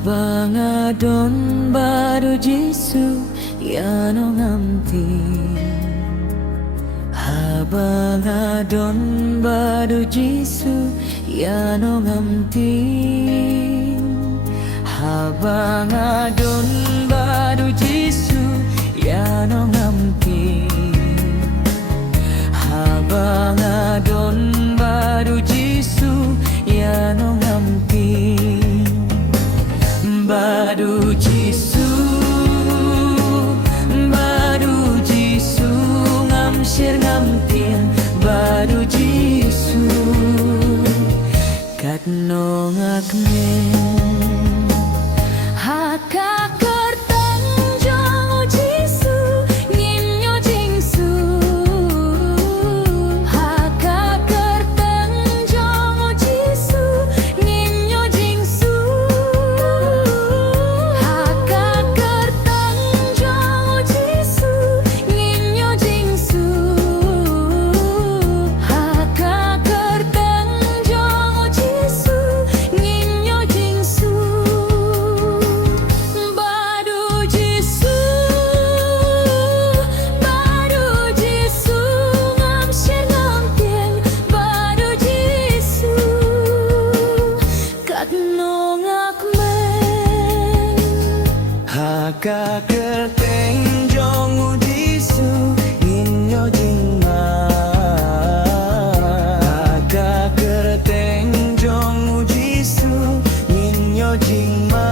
Habang adon baru Jisu yano ngamti. Habang adon baru Jisu yano ngamti. Habang adon baru Jisu yano ngamti. Habang adon baru Jisu yano ngamti. Baru Jisu, baru Jisu ngamsir ngamtin. Baru Jisu kat nongak men haka kertang jong Jisu nginyo jingsu. Haka kertang jong Jisu nginyo jingsu. Haka kertang jong Jisu nginyo jingsu. Haka kertang jong Jisu nginyo jingsu. Baru Jisu, baru Jisu ngamsir ngamtin. Baru Jisu kat nongak men haka kerteng jong Jisu nginyo jingma. Haka kerteng jong Jisu nginyo jingma.